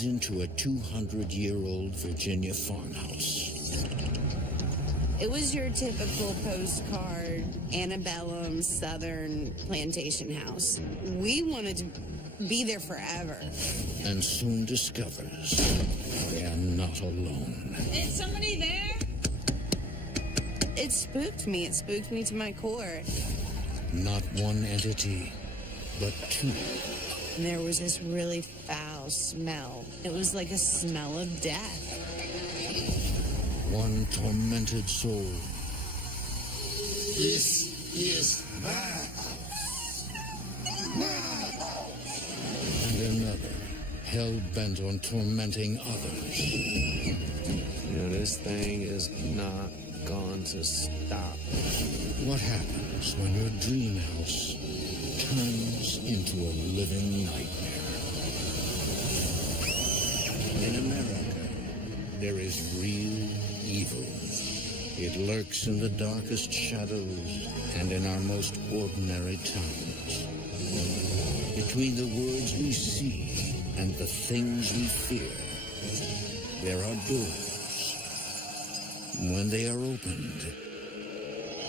moves into a 200-year-old Virginia farmhouse. It was your typical postcard, antebellum, southern plantation house. We wanted to be there forever. And soon discovers they are not alone. Is somebody there? It spooked me. It spooked me to my core. Not one entity, but two. And there was this really foul smell. It was like a smell of death. One tormented soul. This is my house. My house. And another, hell-bent on tormenting others. You know, this thing is not going to stop. What happens when your dream house turns into a living nightmare? In America, there is real evil. It lurks in the darkest shadows and in our most ordinary towns. Between the words we see and the things we fear, there are doors. When they are opened,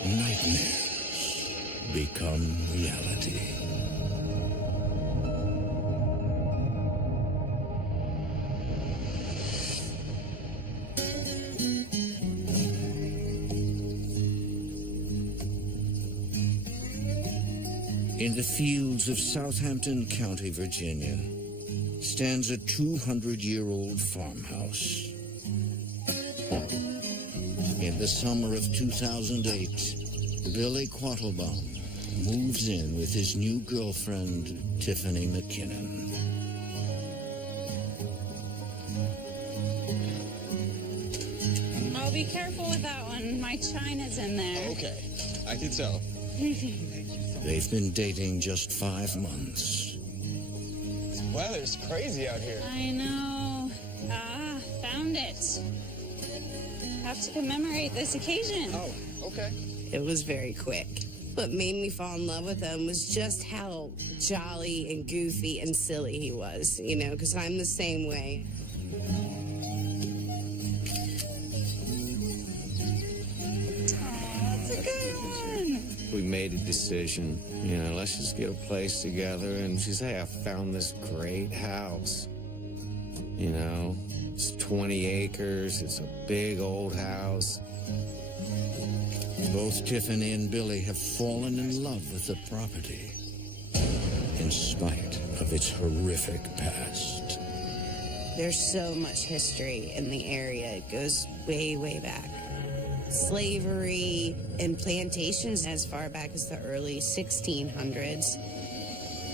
nightmares become reality. In the fields of Southampton County, Virginia, stands a 200-year-old farmhouse. In the summer of 2008, Billy Quattlebaum moves in with his new girlfriend, Tiffany McKinnon. Oh, be careful with that one. My china's in there. Okay, I can tell. They've been dating just 5 months. This weather's crazy out here. I know. Ah, found it. Have to commemorate this occasion. Oh, okay. It was very quick. What made me fall in love with him was just how jolly and goofy and silly he was, you know, because I'm the same way. That's a good one. We made a decision, you know, let's just get a place together. And she said, hey, I found this great house. You know, it's 20 acres. It's a big old house. Both Tiffany and Billy have fallen in love with the property, in spite of its horrific past. There's so much history in the area. It goes way, way back. Slavery and plantations as far back as the early 1600s.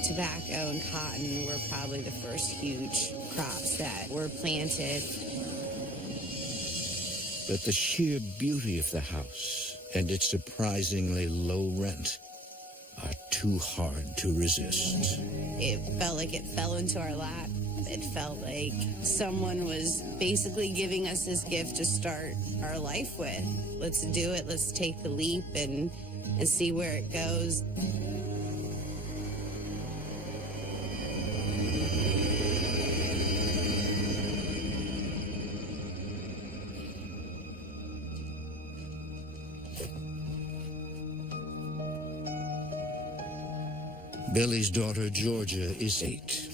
Tobacco and cotton were probably the first huge crops that were planted. But the sheer beauty of the house and its surprisingly low rent are too hard to resist. It felt like it fell into our lap. It felt like someone was basically giving us this gift to start our life with. Let's do it. Let's take the leap and see where it goes. Billy's daughter, Georgia, is 8.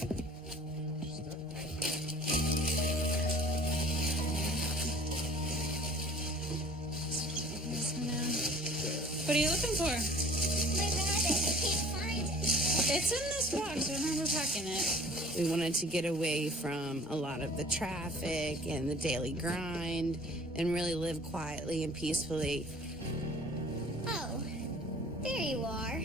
What are you looking for? My rabbit, I can't find it. It's in this box. I remember packing it. We wanted to get away from a lot of the traffic and the daily grind and really live quietly and peacefully. Oh, there you are.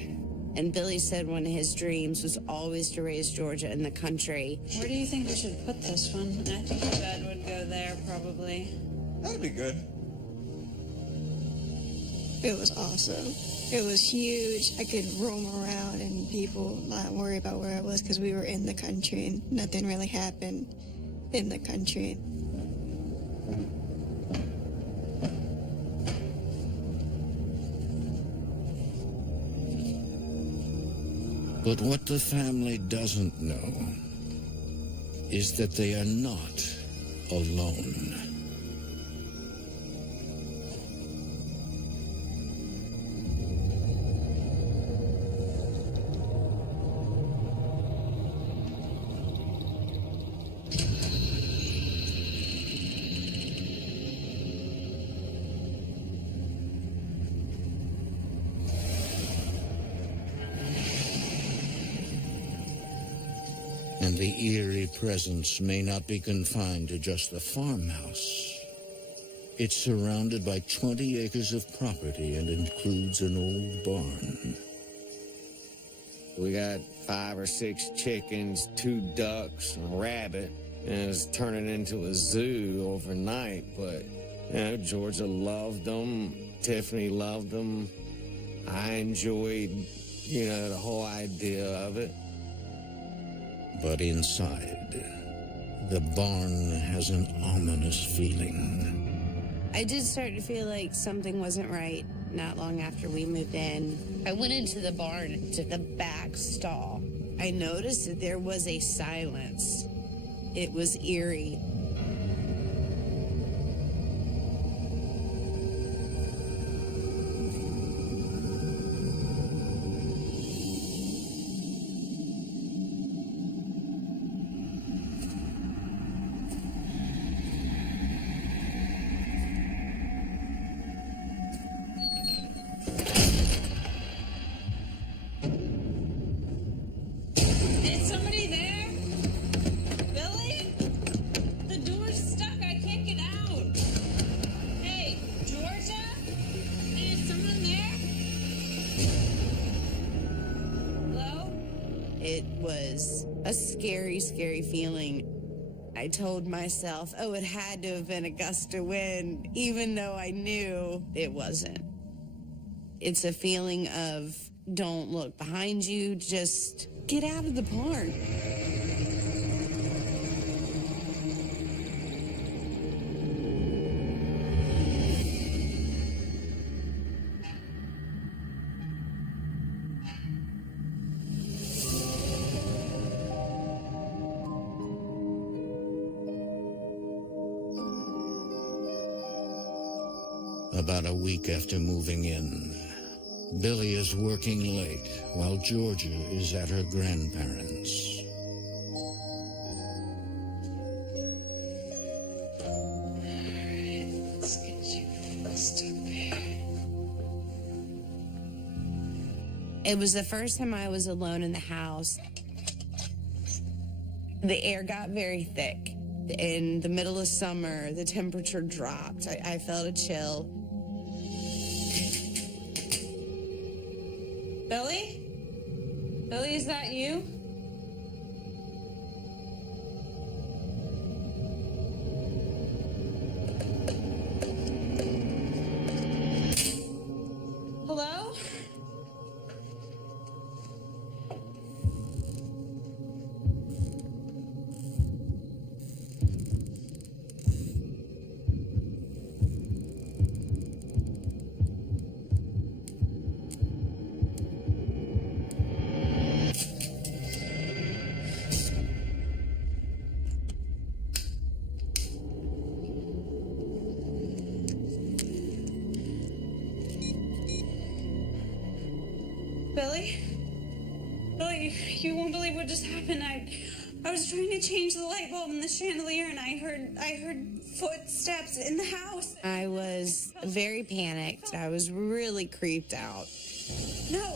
And Billy said one of his dreams was always to raise Georgia in the country. Where do you think we should put this one? I think the bed would go there, probably. That'd be good. It was awesome. It was huge. I could roam around and people not worry about where I was because we were in the country and nothing really happened in the country. But what the family doesn't know is that they are not alone. And the eerie presence may not be confined to just the farmhouse. It's surrounded by 20 acres of property and includes an old barn. We got 5 or 6 chickens, 2 ducks, and a rabbit, and it's turning into a zoo overnight. But, you know, Georgia loved them. Tiffany loved them. I enjoyed, you know, the whole idea of it. But inside, the barn has an ominous feeling. I did start to feel like something wasn't right not long after we moved in. I went into the barn, to the back stall. I noticed that there was a silence. It was eerie. Is somebody there? Billy? The door's stuck. I can't get out. Hey, Georgia? Is someone there? Hello? It was a scary, scary feeling. I told myself, oh, it had to have been a gust of wind, even though I knew it wasn't. It's a feeling of don't look behind you, just get out of the barn. About a week after moving in, Billy is working late while Georgia is at her grandparents'. Let's get you fixed up here. It was the first time I was alone in the house. The air got very thick. In the middle of summer, the temperature dropped. I felt a chill. Billy? Billy, is that you? Hello? Billy? Billy, you won't believe what just happened. I was trying to change the light bulb in the chandelier and I heard footsteps in the house. I was very panicked. I was really creeped out. No,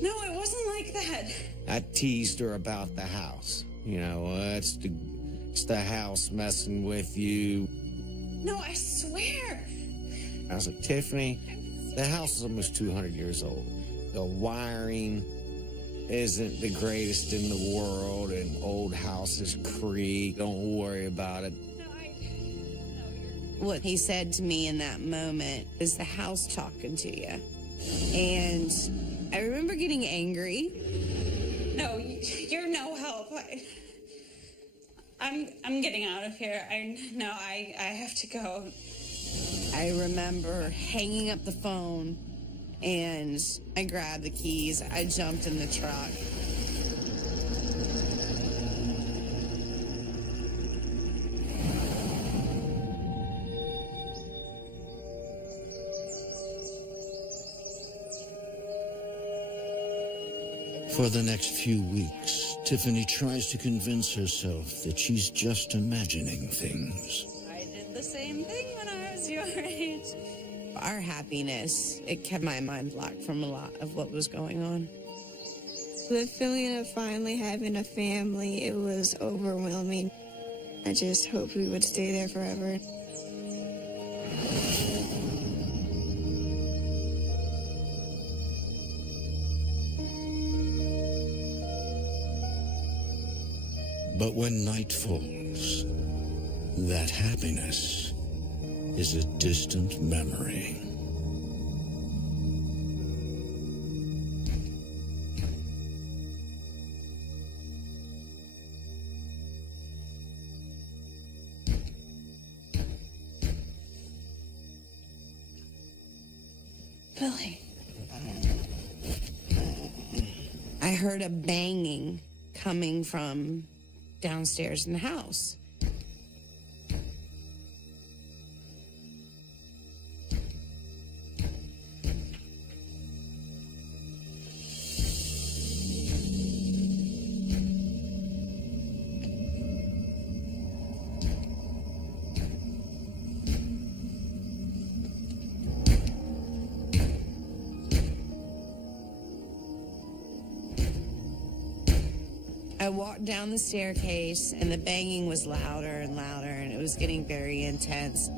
it wasn't like that. I teased her about the house. You know, it's the house messing with you. No, I swear. I was like, Tiffany, the house is almost 200 years old. The wiring isn't the greatest in the world, and old houses creak. Don't worry about it. What he said to me in that moment is the house talking to you. And I remember getting angry. No, you're no help. I'm getting out of here. I have to go. I remember hanging up the phone, and I grabbed the keys. I jumped in the truck. For the next few weeks, Tiffany tries to convince herself that she's just imagining things. I did the same thing when I was your age. Our happiness, it kept my mind blocked from a lot of what was going on. The feeling of finally having a family, it was overwhelming. I just hoped we would stay there forever. But when night falls, that happiness is a distant memory. Billy. I heard a banging coming from downstairs in the house. I walked down the staircase, and the banging was louder and louder, and it was getting very intense.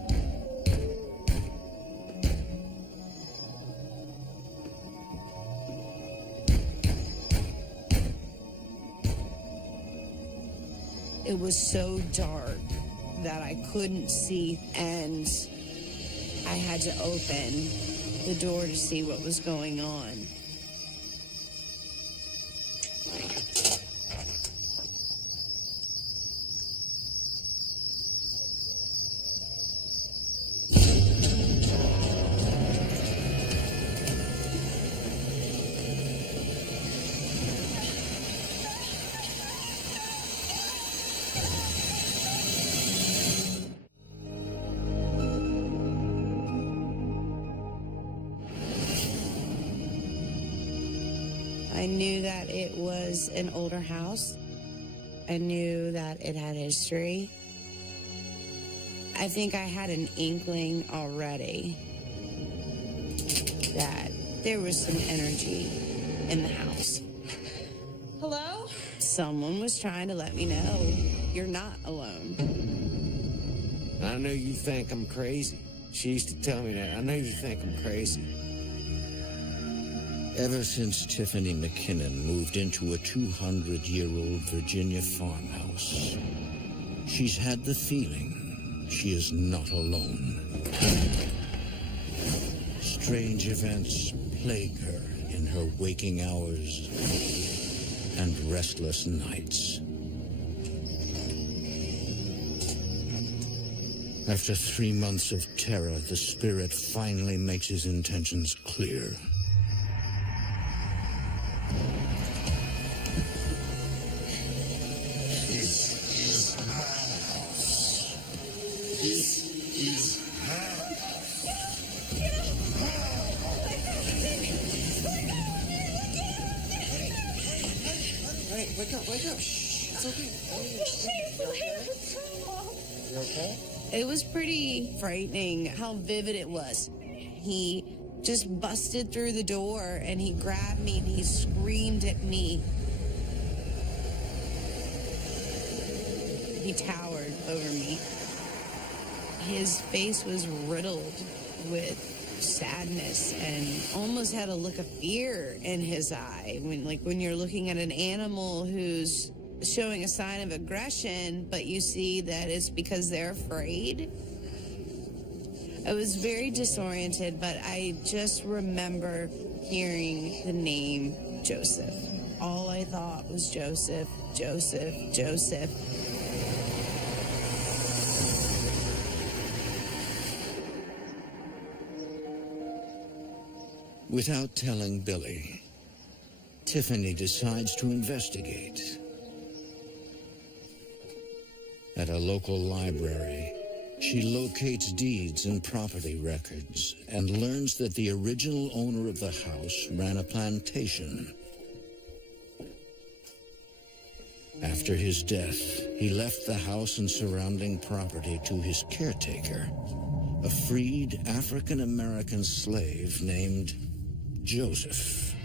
It was so dark that I couldn't see, and I had to open the door to see what was going on. I knew that it was an older house. I knew that it had history. I think I had an inkling already that there was some energy in the house. Hello? Someone was trying to let me know you're not alone. I know you think I'm crazy. She used to tell me that. I know you think I'm crazy. Ever since Tiffany McKinnon moved into a 200-year-old Virginia farmhouse, she's had the feeling she is not alone. Strange events plague her in her waking hours and restless nights. After 3 months of terror, the spirit finally makes his intentions clear. Wake up. Shh. It's okay. You okay? It was pretty frightening how vivid it was. He just busted through the door and he grabbed me and he screamed at me. He towered over me. His face was riddled with sadness and almost had a look of fear in his eye. When you're looking at an animal who's showing a sign of aggression, but you see that it's because they're afraid. I was very disoriented, but I just remember hearing the name Joseph. All I thought was Joseph, Joseph, Joseph. Without telling Billy, Tiffany decides to investigate. At a local library, she locates deeds and property records and learns that the original owner of the house ran a plantation. After his death, he left the house and surrounding property to his caretaker, a freed African-American slave named Joseph.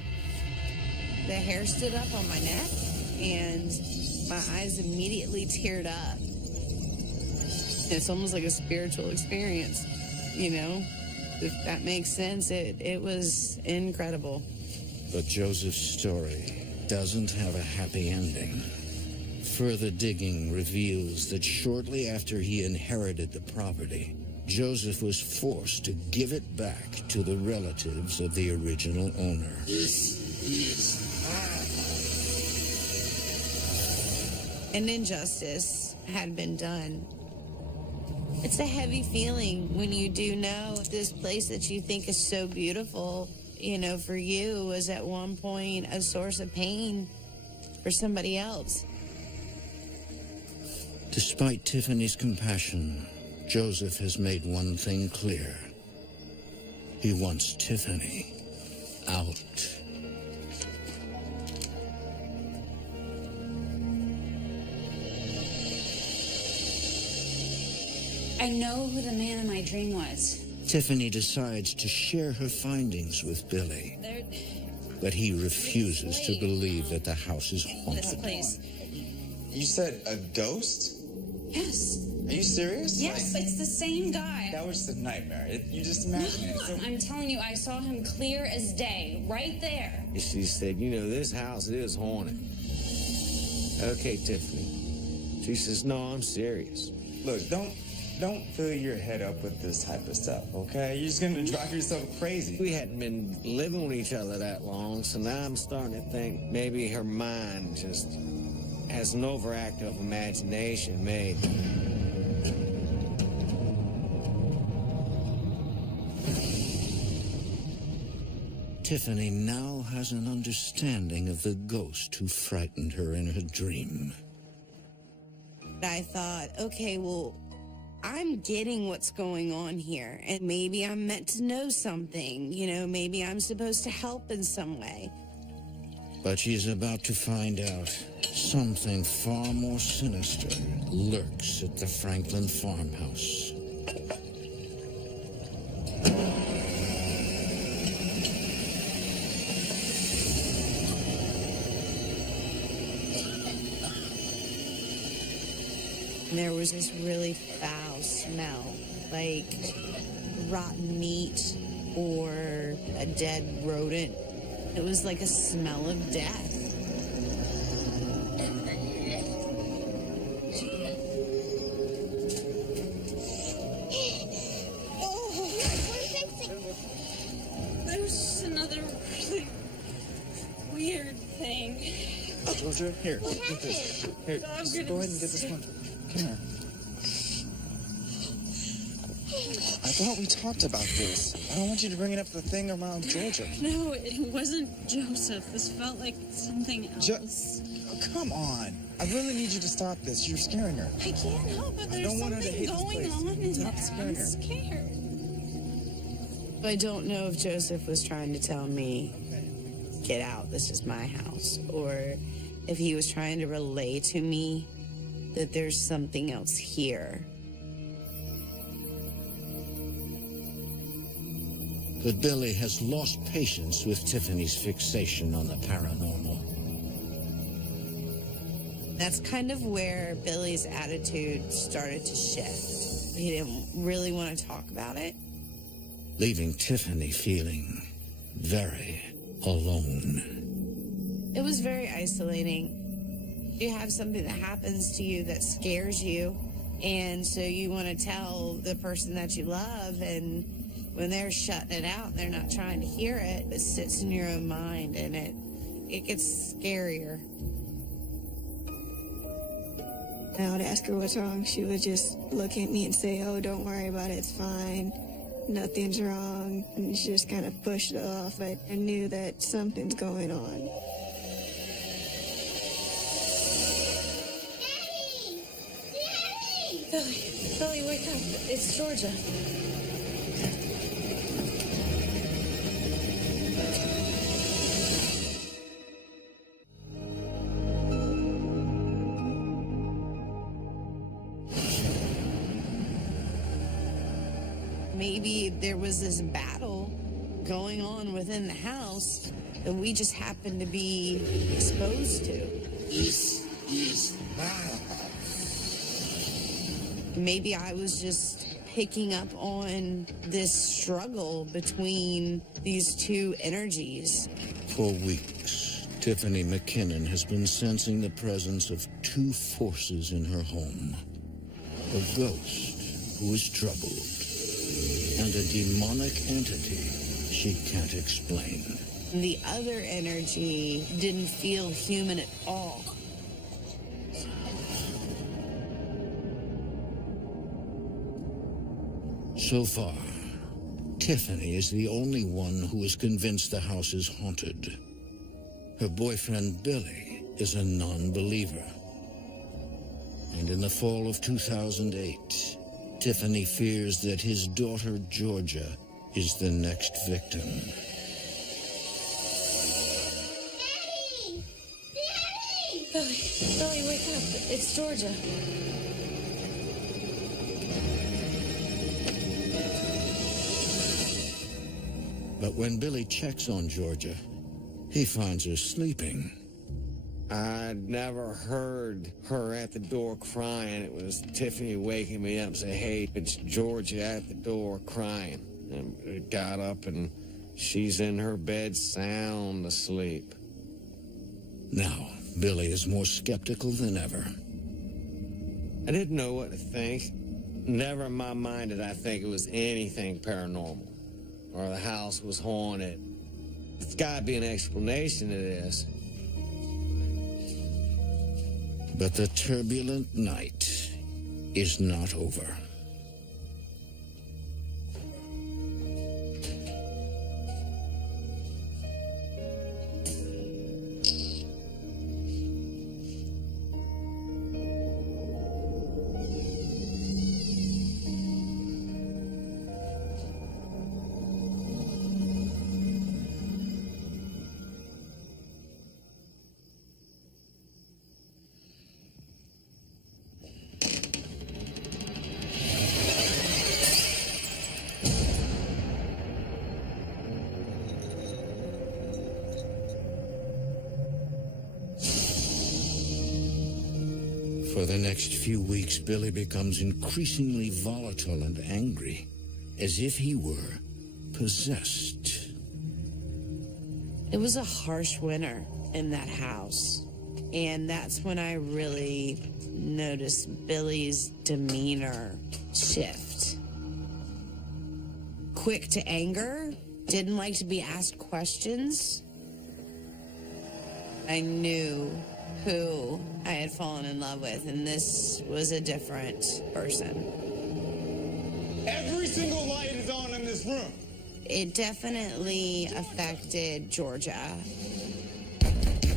The hair stood up on my neck, and my eyes immediately teared up. It's almost like a spiritual experience, you know? If that makes sense, it was incredible. But Joseph's story doesn't have a happy ending. Further digging reveals that shortly after he inherited the property, Joseph was forced to give it back to the relatives of the original owner. An injustice had been done. It's a heavy feeling when you do know this place that you think is so beautiful, you know, for you was at one point a source of pain for somebody else. Despite Tiffany's compassion, Joseph has made one thing clear. He wants Tiffany out. I know who the man in my dream was. Tiffany decides to share her findings with Billy, but he refuses to believe that the house is This haunted. place. You said a ghost? Yes. Are you serious? Yes, it's the same guy. That was just a nightmare. You just imagine it. So- I'm telling you, I saw him clear as day, right there. She said, you know, this house is haunted. Okay, Tiffany. She says, no, I'm serious. Look, don't fill your head up with this type of stuff, okay? You're just gonna drive yourself crazy. We hadn't been living with each other that long, so now I'm starting to think maybe her mind just has an overactive imagination, maybe. Tiffany now has an understanding of the ghost who frightened her in her dream. I thought, okay, well, I'm getting what's going on here, and maybe I'm meant to know something, you know, maybe I'm supposed to help in some way. But she's about to find out something far more sinister lurks at the Franklin farmhouse. There was this really foul smell, like rotten meat or a dead rodent. It was like a smell of death. There was just another really weird thing. Georgia, here, get this. Here, I'm just gonna go ahead and get this one. Come here. I thought we talked about this. I don't want you to bring it up the thing around Georgia. No, it wasn't Joseph. This felt like something else. Come on. I really need you to stop this. You're scaring her. I can't help it. I There's don't want her to something hate this going place. on in Stop there. scaring I'm her. scared. I don't know if Joseph was trying to tell me, get out, this is my house, or if he was trying to relay to me that there's something else here. But Billy has lost patience with Tiffany's fixation on the paranormal. That's kind of where Billy's attitude started to shift. He didn't really want to talk about it. Leaving Tiffany feeling very alone. It was very isolating. You have something that happens to you that scares you, and so you want to tell the person that you love, and when they're shutting it out, they're not trying to hear it, it sits in your own mind, and it gets scarier. I would ask her what's wrong. She would just look at me and say, oh, don't worry about it, it's fine. Nothing's wrong. And she just kind of pushed it off. I knew that something's going on. Billy, wake up. It's Georgia. maybe there was this battle going on within the house that we just happened to be exposed to. This is my house. Maybe I was just picking up on this struggle between these two energies. For weeks, Tiffany McKinnon has been sensing the presence of two forces in her home. A ghost who is troubled, and a demonic entity she can't explain. The other energy didn't feel human at all. So far, Tiffany is the only one who is convinced the house is haunted. Her boyfriend, Billy, is a non-believer. And in the fall of 2008, Tiffany fears that his daughter, Georgia, is the next victim. Daddy! Daddy! Billy, wake up. It's Georgia. But when Billy checks on Georgia, he finds her sleeping. I'd never heard her at the door crying. It was Tiffany waking me up and say, hey, it's Georgia at the door crying. And I got up and she's in her bed sound asleep. Now, Billy is more skeptical than ever. I didn't know what to think. Never in my mind did I think it was anything paranormal or the house was haunted. There's got to be an explanation to this. But the turbulent night is not over. For the next few weeks, Billy becomes increasingly volatile and angry, as if he were possessed. It was a harsh winter in that house. And that's when I really noticed Billy's demeanor shift. Quick to anger, didn't like to be asked questions. I knew who I had fallen in love with, and this was a different person. Every single light is on in this room. It definitely affected Georgia.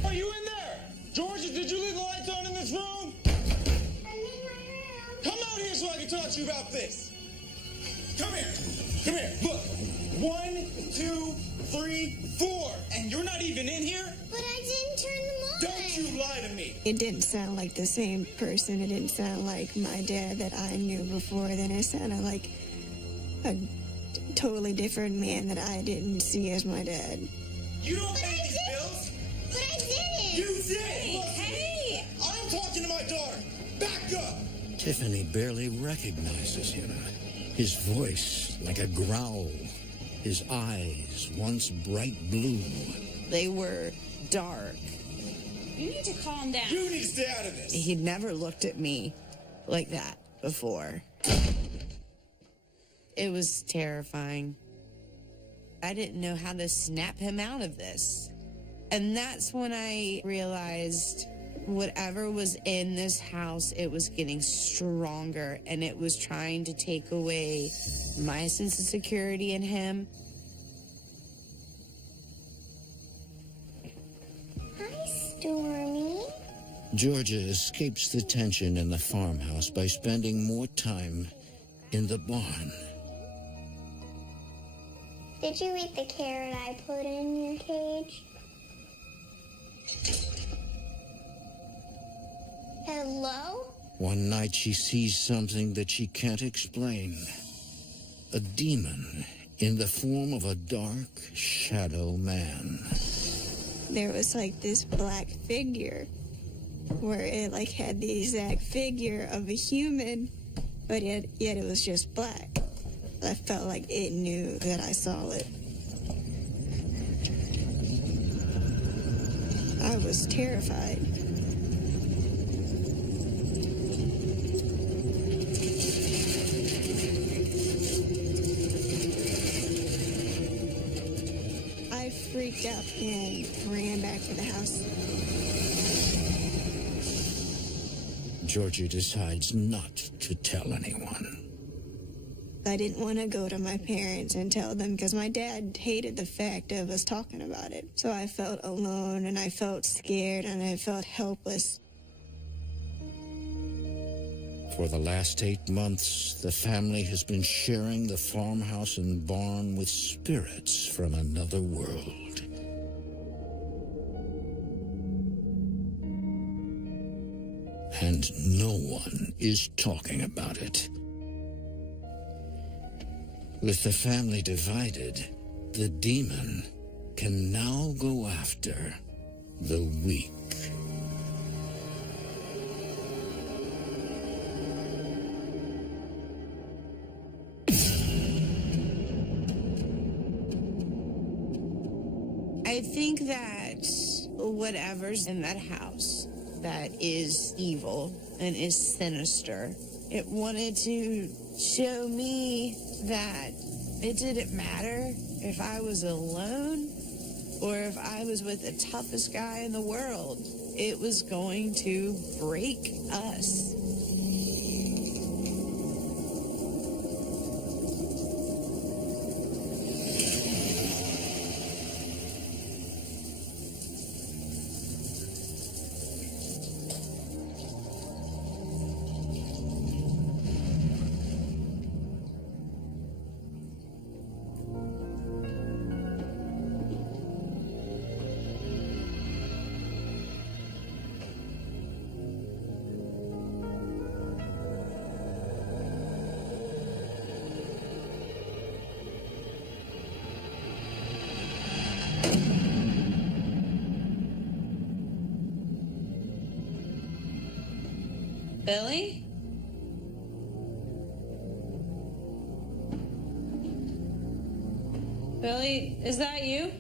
Are you in there? Georgia, did you leave the lights on in this room? I'm in my room. Come out here so I can talk to you about this. Come here. Come here. Look. 1, 2, 3, 4. And you're not even in here? But I didn't turn them on. Don't you lie to me. It didn't sound like the same person. It didn't sound like my dad that I knew before. Then it sounded like a totally different man that I didn't see as my dad. You don't But pay I these didn't. bills? But I didn't. You did. Look, Hey! I'm talking to my daughter. Back up. Tiffany barely recognizes him. His voice like a growl. His eyes, once bright blue. They were dark. You need to calm down. You need to stay out of this. He'd never looked at me like that before. It was terrifying. I didn't know how to snap him out of this. And that's when I realized whatever was in this house, it was getting stronger, and it was trying to take away my sense of security in him. Hi, Stormy. Georgia escapes the tension in the farmhouse by spending more time in the barn. Did you eat the carrot I put in your cage? Hello? One night she sees something that she can't explain. a demon in the form of a dark shadow man. There was like this black figure where it like had the exact figure of a human, but yet it was just black. I felt like it knew that I saw it. I was terrified. I freaked out and ran back to the house. Georgie decides not to tell anyone. I didn't want to go to my parents and tell them because my dad hated the fact of us talking about it. So I felt alone and I felt scared and I felt helpless. For the last 8 months, the family has been sharing the farmhouse and barn with spirits from another world. And no one is talking about it. With the family divided, the demon can now go after the weak. I think that whatever's in that house that is evil and is sinister, it wanted to show me that it didn't matter if I was alone or if I was with the toughest guy in the world. It was going to break us. Billy? Billy, is that you?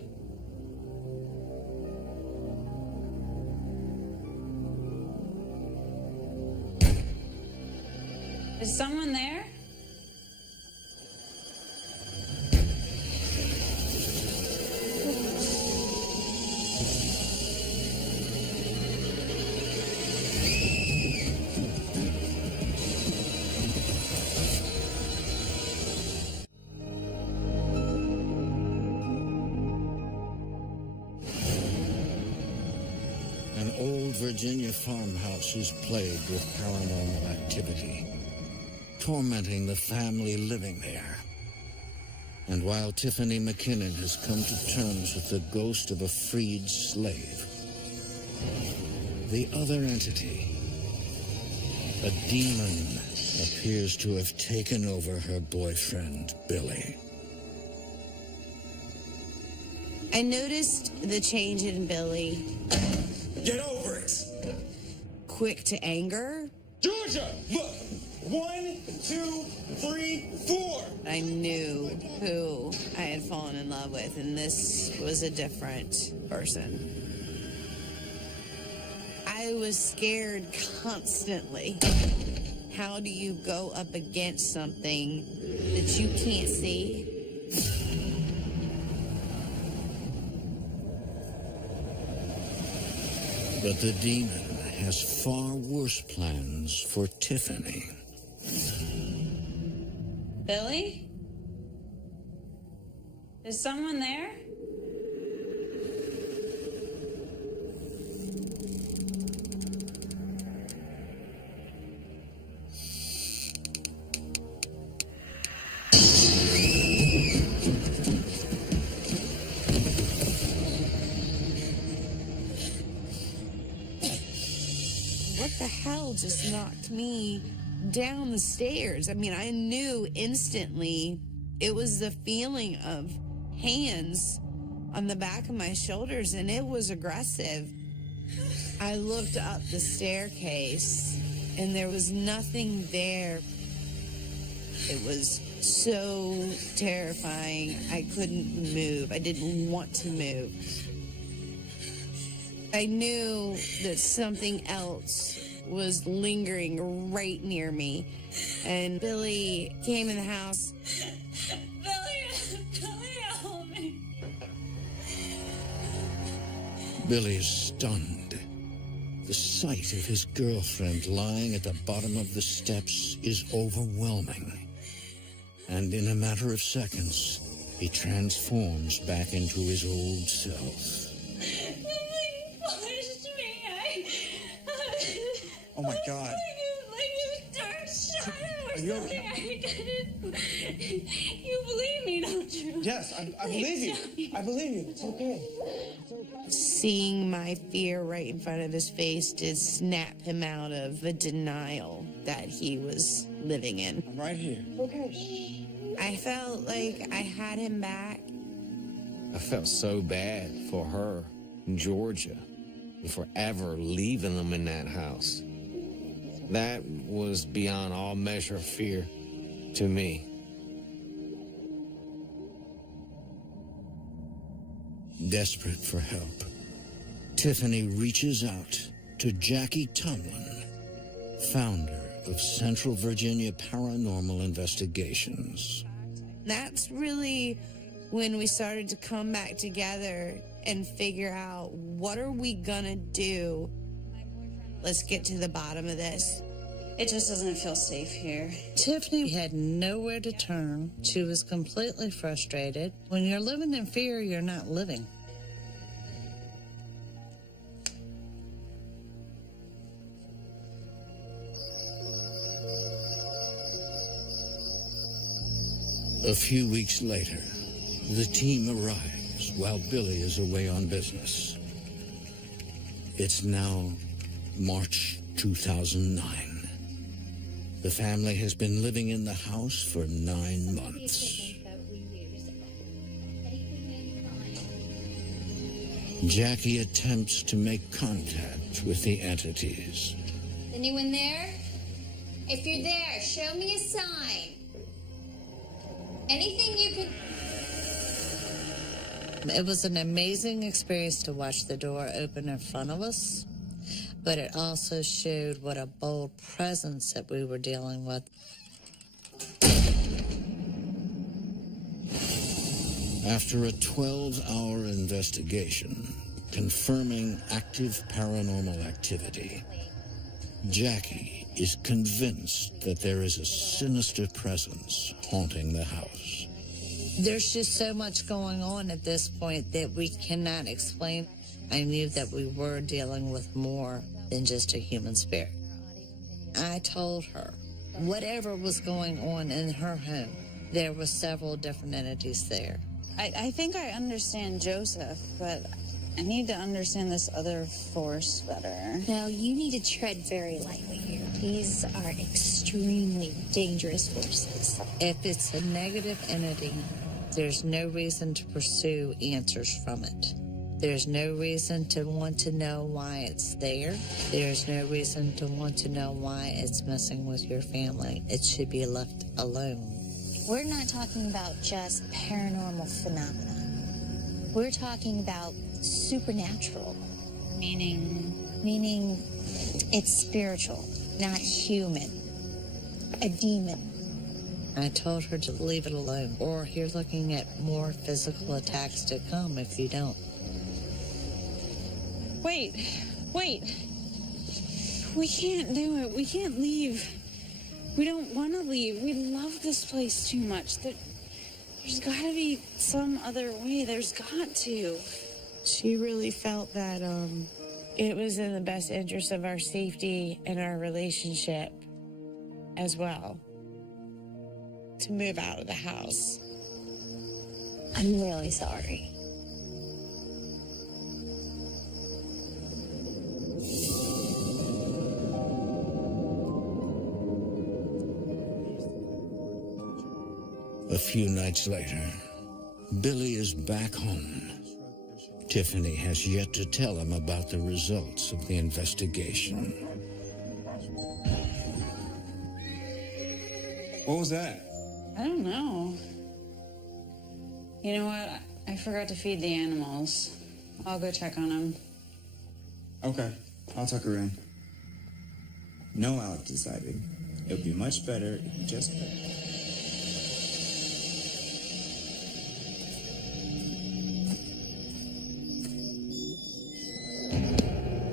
Is someone there? An old Virginia farmhouse is plagued with paranormal activity, tormenting the family living there. And while Tiffany McKinnon has come to terms with the ghost of a freed slave, the other entity, a demon, appears to have taken over her boyfriend, Billy. I noticed the change in Billy. Get over it! Quick to anger. Georgia, look! 1, 2, 3, 4! I knew who I had fallen in love with, and this was a different person. I was scared constantly. How do you go up against something that you can't see? But the demon has far worse plans for Tiffany. Billy? Is someone there? What the hell just knocked me down the stairs? I mean, I knew instantly It was the feeling of hands on the back of my shoulders, and it was aggressive. I looked up the staircase, and there was nothing there. It was so terrifying. I couldn't move. I didn't want to move. I knew that something else was lingering right near me. And Billy came in the house. Billy, help me. Billy is stunned. The sight of his girlfriend lying at the bottom of the steps is overwhelming. And in a matter of seconds, he transforms back into his old self. Something pushed me. Oh my God. Like a dark shadow or Are you something. I didn't. You believe me, don't you? Yes, I believe you. I believe you. It's okay. Seeing my fear right in front of his face did snap him out of the denial that he was living in. I'm right here. Okay. I felt like I had him back. I felt so bad for her in Georgia and for ever leaving them in that house. That was beyond all measure of fear to me. Desperate for help, Tiffany reaches out to Jackie Tomlin, founder of Central Virginia Paranormal Investigations. That's really when we started to come back together and figure out, what are we gonna do? Let's get to the bottom of this. It just doesn't feel safe here. Tiffany had nowhere to turn. She was completely frustrated. When you're living in fear, you're not living. A few weeks later, the team arrives while Billy is away on business. It's now March 2009. The family has been living in the house for 9 months. Jackie attempts to make contact with the entities. Anyone there? If you're there, show me a sign. Anything you can... It was an amazing experience to watch the door open in front of us, but it also showed what a bold presence that we were dealing with. After a 12-hour investigation confirming active paranormal activity, Jackie is convinced that there is a sinister presence haunting the house. There's just so much going on at this point that we cannot explain. I knew that we were dealing with more than just a human spirit. I told her whatever was going on in her home, there were several different entities there. I think I understand Joseph, but I need to understand this other force better. No, you need to tread very lightly here. These are extremely dangerous forces. If it's a negative entity, there's no reason to pursue answers from it. There's no reason to want to know why it's there. There's no reason to want to know why it's messing with your family. It should be left alone. We're not talking about just paranormal phenomena. We're talking about supernatural. Meaning it's spiritual, not human. A demon. I told her to leave it alone, or you're looking at more physical attacks to come if you don't. Wait. We can't do it. We can't leave. We don't want to leave. We love this place too much. There's got to be some other way. There's got to. She really felt that it was in the best interest of our safety and our relationship as well to move out of the house. I'm really sorry. A few nights later, Billy is back home. Tiffany has yet to tell him about the results of the investigation. What was that? I don't know. You know what? I forgot to feed the animals. I'll go check on them. Okay, I'll tuck her in. No, Alec decided. It would be much better if you just...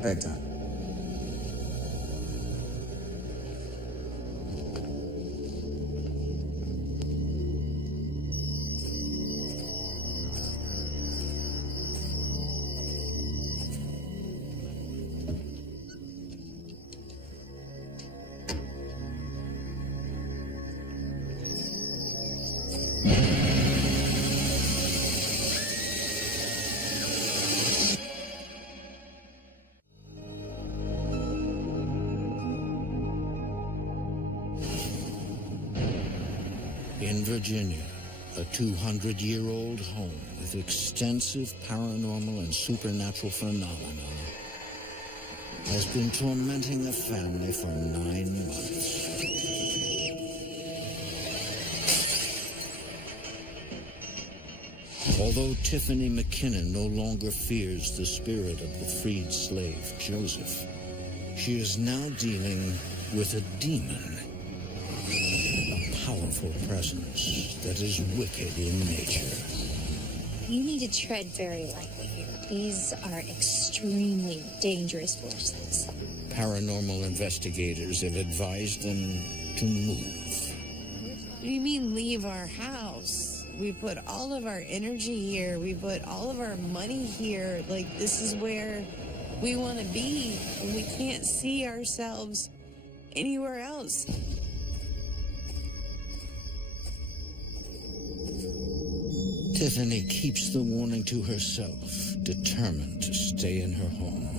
Bedtime. In Virginia, a 200-year-old home with extensive paranormal and supernatural phenomena has been tormenting a family for 9 months. Although Tiffany McKinnon no longer fears the spirit of the freed slave Joseph, she is now dealing with a demon. Powerful presence that is wicked in nature. You need to tread very lightly here. These are extremely dangerous forces. Paranormal investigators have advised them to move. What do you mean leave our house? We put all of our energy here. We put all of our money here. Like, this is where we want to be. And we can't see ourselves anywhere else. Tiffany keeps the warning to herself, determined to stay in her home.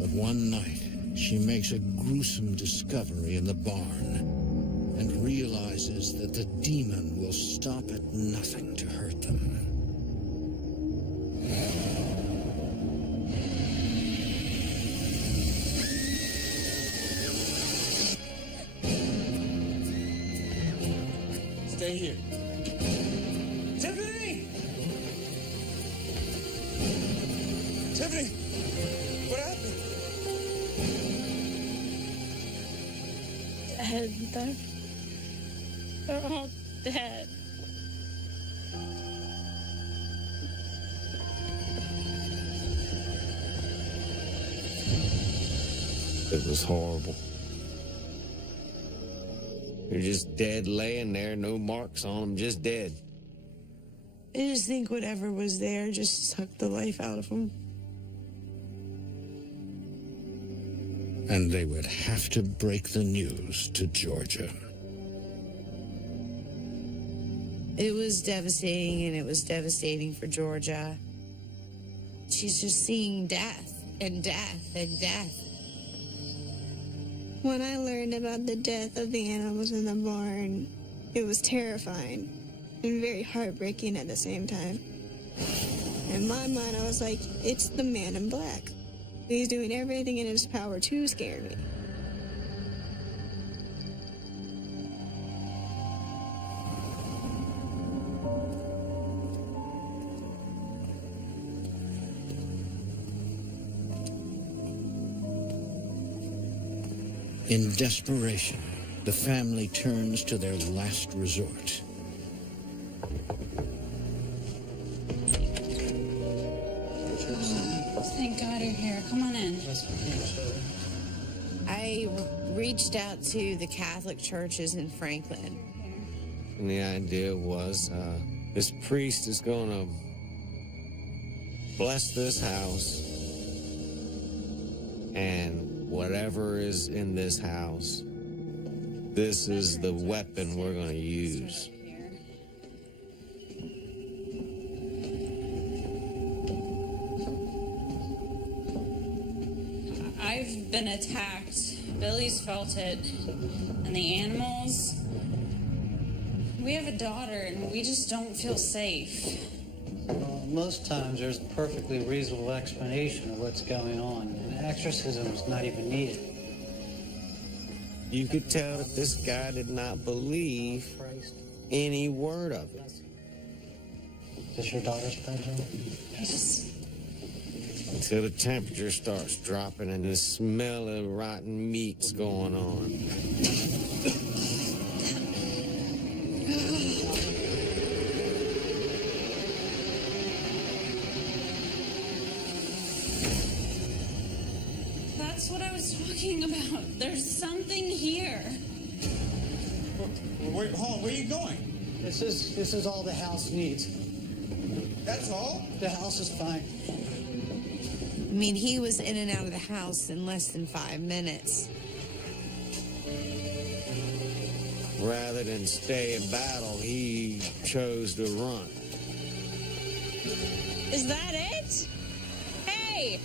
But one night, she makes a gruesome discovery in the barn and realizes that the demon will stop at nothing to hurt them. Stay here. Tiffany! Tiffany! What happened? Dead. They're all dead. It was horrible. You're just dead laying there, no marks on them, just dead. I just think whatever was there just sucked the life out of them. And they would have to break the news to Georgia. It was devastating, and it was devastating for Georgia. She's just seeing death and death and death. When I learned about the death of the animals in the barn, it was terrifying and very heartbreaking at the same time. In my mind, I was like, it's the man in black. He's doing everything in his power to scare me. In desperation, the family turns to their last resort. Thank God you're here. Come on in. I reached out to the Catholic churches in Franklin. And the idea was, this priest is going to bless this house, and whatever is in this house, this is the weapon we're going to use. I've been attacked. Billy's felt it. And the animals, We have a daughter, and we just don't feel safe. Well, most times there's a perfectly reasonable explanation of what's going on. An exorcism is not even needed. You could tell that this guy did not believe any word of it. Is this your daughter's bedroom? Yes. Until the temperature starts dropping and the smell of rotten meat's going on. That's what I was talking about. There's something here. Wait, hold on, where are you going? This is all the house needs. That's all? The house is fine. I mean, he was in and out of the house in less than 5 minutes. Rather than stay in battle, he chose to run. Is that it? Hey!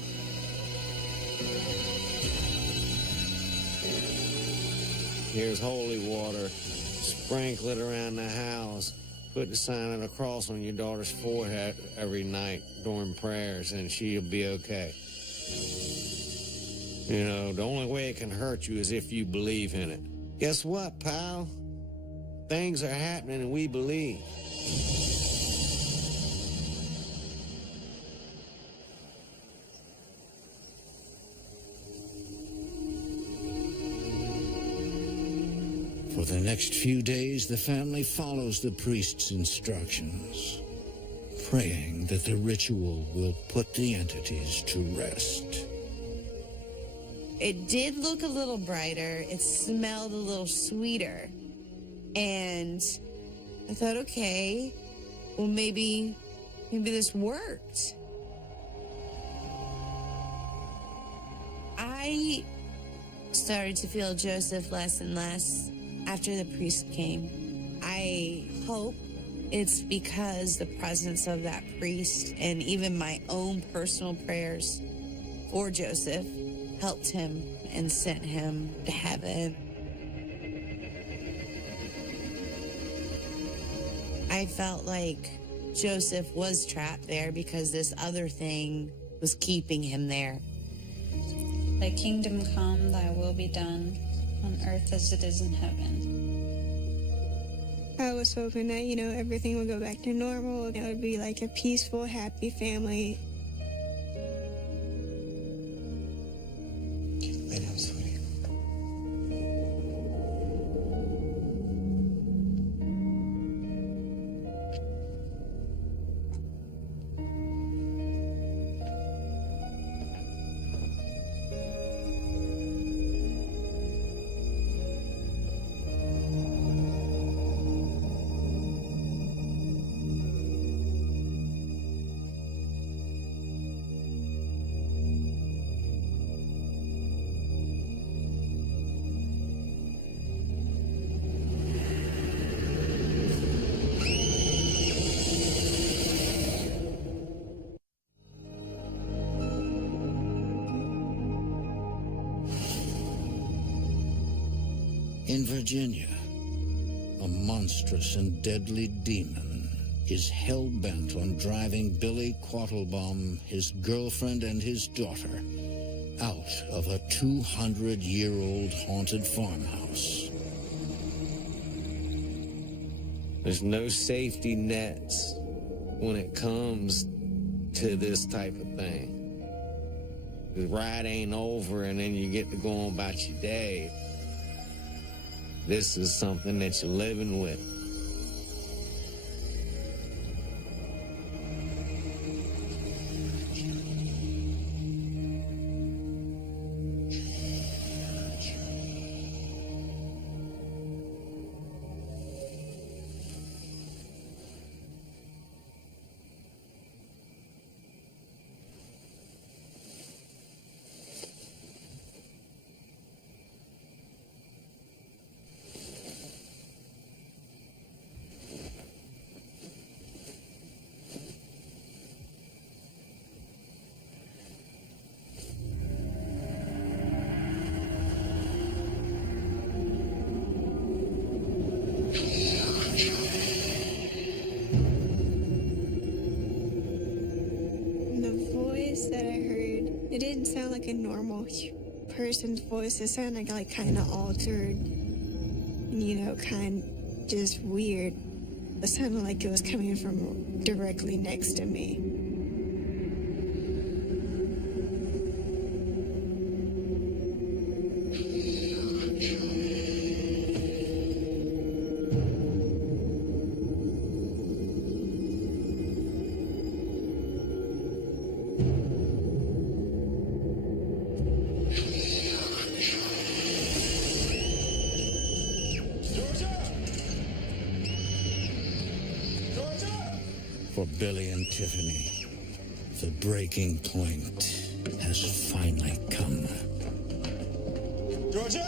Here's holy water. Sprinkle it around the house. Put the sign of the cross on your daughter's forehead every night during prayers, and she'll be okay. You know, the only way it can hurt you is if you believe in it. Guess what, pal? Things are happening and we believe. For the next few days, the family follows the priest's instructions, praying that the ritual will put the entities to rest. It did look a little brighter. It smelled a little sweeter. And I thought, okay, well, maybe this worked. I started to feel Joseph less and less after the priest came. I hope it's because the presence of that priest and even my own personal prayers for Joseph helped him and sent him to heaven. I felt like Joseph was trapped there because this other thing was keeping him there. Thy kingdom come, thy will be done, on earth as it is in heaven. I was hoping that, everything would go back to normal. It would be like a peaceful, happy family. Lay down, sweetie. In Virginia, a monstrous and deadly demon is hell-bent on driving Billy Quattlebaum, his girlfriend, and his daughter out of a 200-year-old haunted farmhouse. There's no safety nets when it comes to this type of thing. The ride ain't over and then you get to go on about your day. This is something that you're living with. voice that I heard, it didn't sound like a normal person's voice. It sounded like kind of altered, kind of just weird. It sounded like it was coming from directly next to me. For Billy and Tiffany, the breaking point has finally come. Georgia?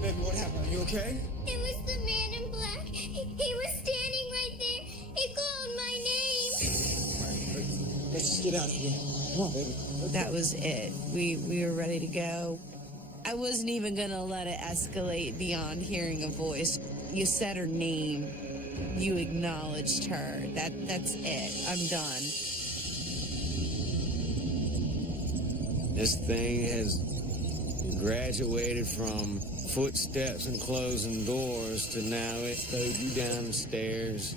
Baby, what happened? Are you okay? It was the man in black. He was standing right there. He called my name. Let's just get out of here. Come on, baby. That was it. We were ready to go. I wasn't even gonna let it escalate beyond hearing a voice. You said her name. You acknowledged her. That's it. I'm done. This thing has graduated from footsteps and closing doors to now it throws you down the stairs,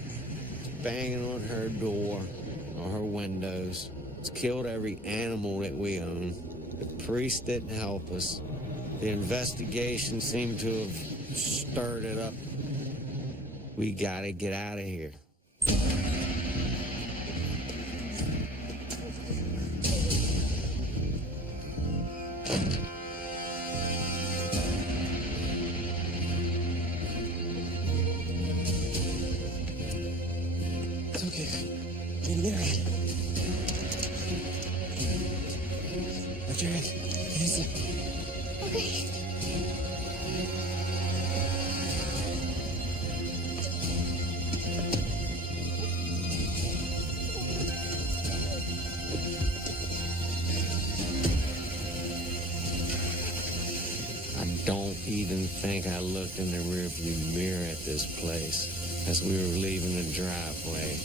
banging on her door or her windows. It's killed every animal that we own. The priest didn't help us. The investigation seemed to have stirred it up. We gotta get out of here. It's okay. Baby, get out. Lift your head. Hands up. Okay. I don't even think I looked in the rearview mirror at this place as we were leaving the driveway.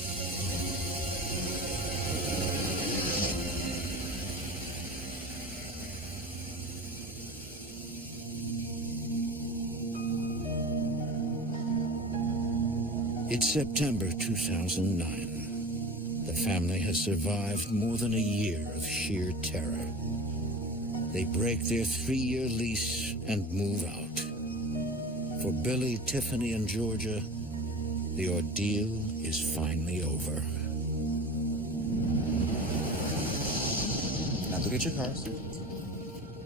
It's September 2009. The family has survived more than a year of sheer terror. They break their 3-year lease and move out. For Billy, Tiffany, and Georgia, the ordeal is finally over. Now look at your cars.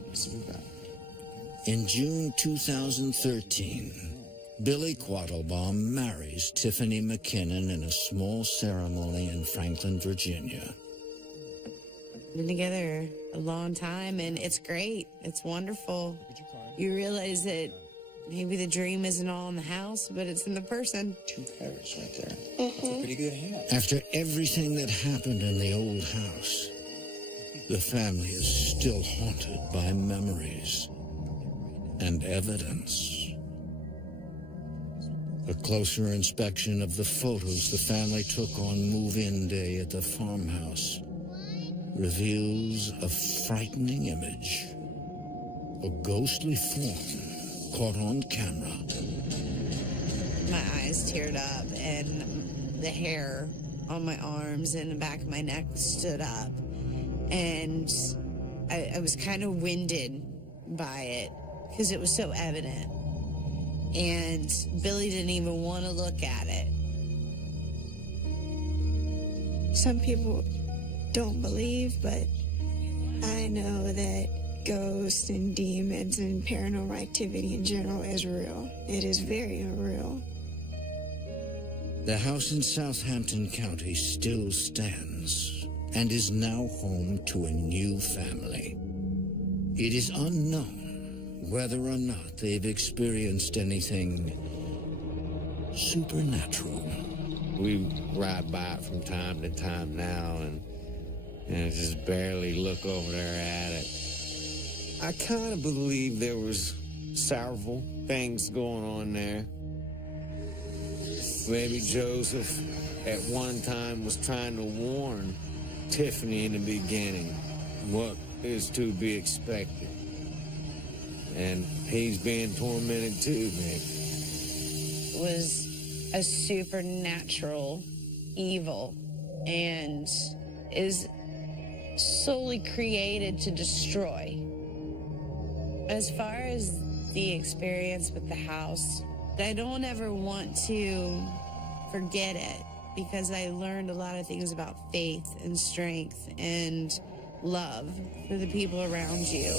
Let's move out. In June 2013, Billy Quattlebaum marries Tiffany McKinnon in a small ceremony in Franklin, Virginia. Been together a long time, and it's great. It's wonderful. You realize that maybe the dream isn't all in the house, but it's in the person. 2 pairs right there. That's a pretty good hand. After everything that happened in the old house, the family is still haunted by memories and evidence. A closer inspection of the photos the family took on move-in day at the farmhouse reveals a frightening image. A ghostly form caught on camera. My eyes teared up, and the hair on my arms and the back of my neck stood up. And I was kind of winded by it because it was so evident. And Billy didn't even want to look at it. Some people don't believe, but I know that ghosts and demons and paranormal activity in general is real. It is very real. The house in Southampton County still stands and is now home to a new family. It is unknown whether or not they've experienced anything supernatural. We ride by it from time to time now and just barely look over there at it. I kind of believe there was several things going on there. Maybe Joseph at one time was trying to warn Tiffany in the beginning, what is to be expected. And he's being tormented too, man. Was a supernatural evil and is solely created to destroy. As far as the experience with the house, I don't ever want to forget it because I learned a lot of things about faith and strength and love for the people around you.